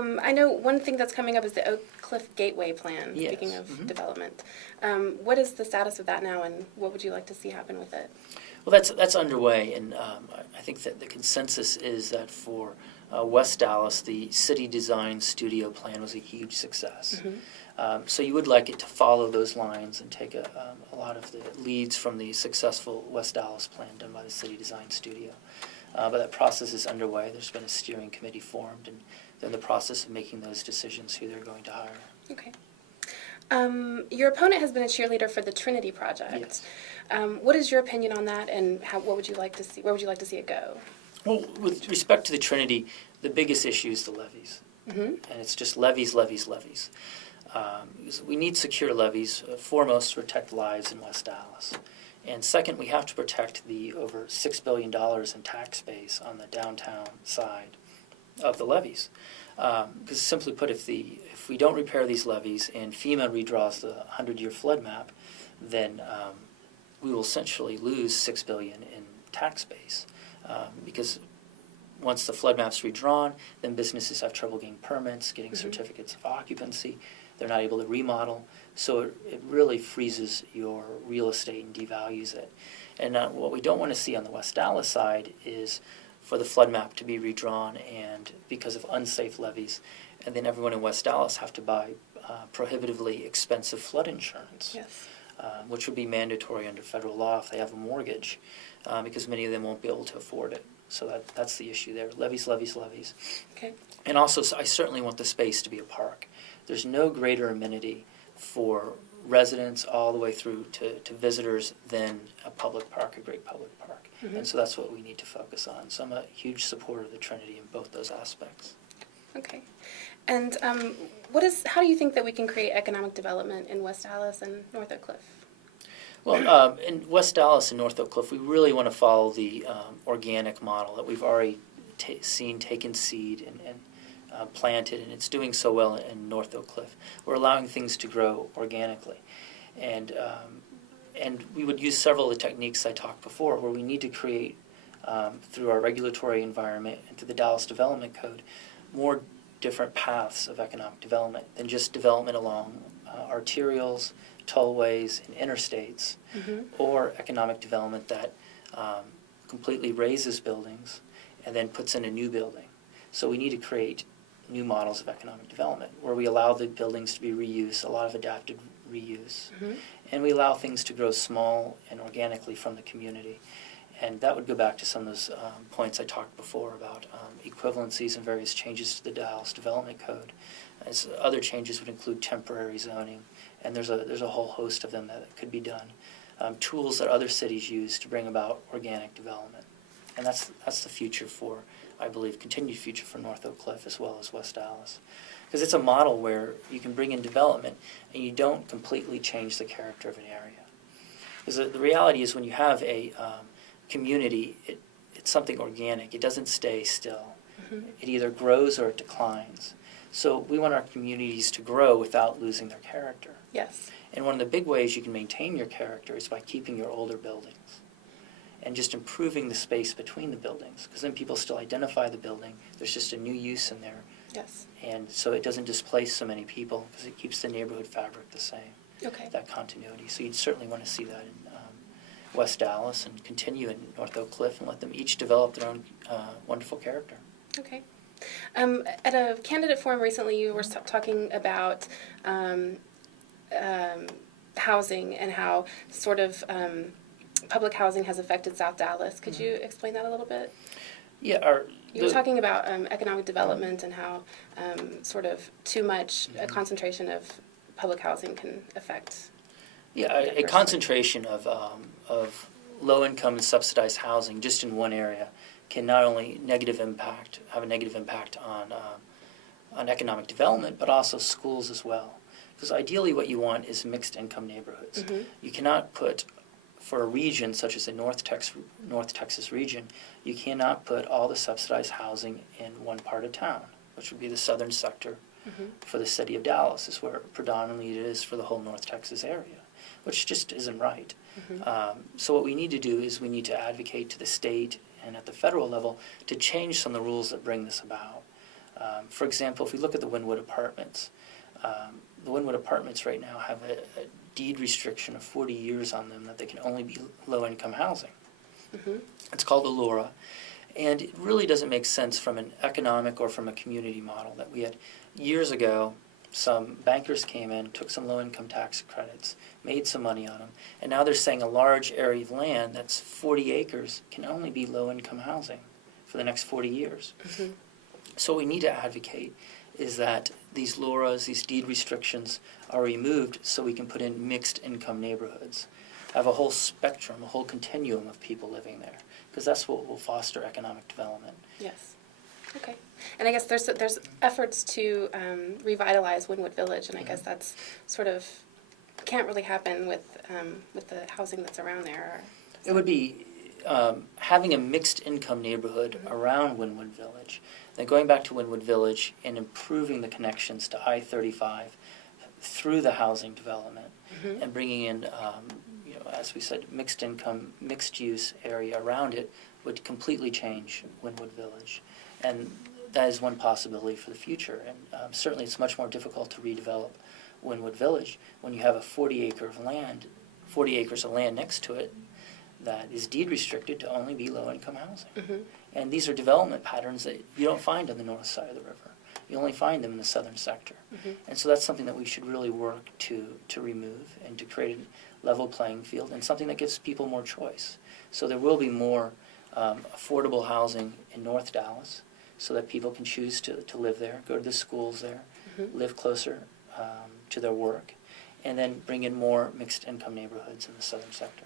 I know one thing that's coming up is the Oak Cliff Gateway Plan, Yes. speaking of development. What is the status of that now, and what would you like to see happen with it? Well, that's underway, and I think that the consensus is that for West Dallas, the CityDesign Studio plan was a huge success. So you would like it to follow those lines and take a lot of the leads from the successful West Dallas plan done by the CityDesign Studio. But that process is underway. There's been a steering committee formed, and they're in the process of making those decisions who they're going to hire. Okay. Your opponent has been a cheerleader for the Trinity project. Yes. What is your opinion on that, and what would you like to see? Where would you like to see it go? Well, with respect to the Trinity, the biggest issue is the levees. And it's just levees, levees, levees. Because we need secure levees, foremost to protect lives in West Dallas. And second, we have to protect the over $6 billion in tax base on the downtown side of the levees. Because simply put, if we don't repair these levees and FEMA redraws the 100-year flood map, then we will essentially lose $6 billion in tax base. Because once the flood map's redrawn, then businesses have trouble getting permits, getting certificates of occupancy. They're not able to remodel. So it really freezes your real estate and devalues it. And what we don't want to see on the West Dallas side is for the flood map to be redrawn and because of unsafe levees, and then everyone in West Dallas have to buy prohibitively expensive flood insurance. Yes. Which would be mandatory under federal law if they have a mortgage, because many of them won't be able to afford it. So that's the issue there. Levees, levees, levees. Okay. And also, I certainly want the space to be a park. There's no greater amenity for residents all the way through to visitors than a public park, a great public park. And so that's what we need to focus on. So I'm a huge supporter of the Trinity in both those aspects. Okay. And how do you think that we can create economic development in West Dallas and North Oak Cliff? Well, in West Dallas and North Oak Cliff, we really want to follow the organic model that we've already seen taken seed and planted, and it's doing so well in North Oak Cliff. We're allowing things to grow organically. And we would use several of the techniques I talked before, where we need to create, through our regulatory environment and through the Dallas Development Code, more different paths of economic development than just development along arterials, tollways, and interstates, or economic development that completely raises buildings and then puts in a new building. So we need to create new models of economic development where we allow the buildings to be reused, a lot of adaptive reuse, and we allow things to grow small and organically from the community. And that would go back to some of those points I talked before about equivalencies and various changes to the Dallas Development Code. As other changes would include temporary zoning, and there's a whole host of them that could be done. Tools that other cities use to bring about organic development. And that's the future for, I believe, continued future for North Oak Cliff as well as West Dallas. Because it's a model where you can bring in development and you don't completely change the character of an area. Because the reality is when you have a community, it's something organic. It doesn't stay still. It either grows or it declines. So we want our communities to grow without losing their character. Yes. And one of the big ways you can maintain your character is by keeping your older buildings and just improving the space between the buildings, because then people still identify the building. There's just a new use in there. Yes. And so it doesn't displace so many people because it keeps the neighborhood fabric the same. Okay. That continuity. So you'd certainly want to see that in West Dallas and continue in North Oak Cliff and let them each develop their own wonderful character. Okay. At a candidate forum recently, you were talking about housing and how sort of public housing has affected South Dallas. Could you explain that a little bit? Yeah. You were talking about economic development and how sort of too much a concentration of public housing can affect. Yeah, a concentration of low-income and subsidized housing just in one area can not only have a negative impact on economic development, but also schools as well. Because ideally what you want is mixed-income neighborhoods. You cannot put, for a region such as the North Texas region, you cannot put all the subsidized housing in one part of town, which would be the southern sector for the city of Dallas, is where predominantly it is for the whole North Texas area, which just isn't right. So what we need to do is we need to advocate to the state and at the federal level to change some of the rules that bring this about. For example, if we look at the Wynwood Apartments, the Wynwood Apartments right now have a deed restriction of 40 years on them that they can only be low-income housing. Mm-hmm. It's called Allura, and it really doesn't make sense from an economic or from a community model that we had years ago. Some bankers came in, took some low-income tax credits, made some money on them, and now they're saying a large area of land that's 40 acres can only be low-income housing for the next 40 years. Mm-hmm. So what we need to advocate is that these LURAs, these deed restrictions, are removed so we can put in mixed-income neighborhoods. Have a whole spectrum, a whole continuum of people living there, because that's what will foster economic development. Yes. Okay. And I guess there's efforts to revitalize Wynwood Village, and I guess that's sort of can't really happen with the housing that's around there. It would be having a mixed-income neighborhood around Wynwood Village, then going back to Wynwood Village and improving the connections to I-35 through the housing development, Mm-hmm. and bringing in, as we said, mixed-income, mixed-use area around it would completely change Wynwood Village. And that is one possibility for the future. And certainly it's much more difficult to redevelop Wynwood Village when you have a 40 acres of land next to it that is deed restricted to only be low-income housing. Mm-hmm. And these are development patterns that you don't find on the north side of the river. You only find them in the southern sector. Mm-hmm. And so that's something that we should really work to remove and to create a level playing field and something that gives people more choice. So there will be more affordable housing in North Dallas so that people can choose to live there, go to the schools there, Mm-hmm. live closer to their work, and then bring in more mixed income neighborhoods in the southern sector.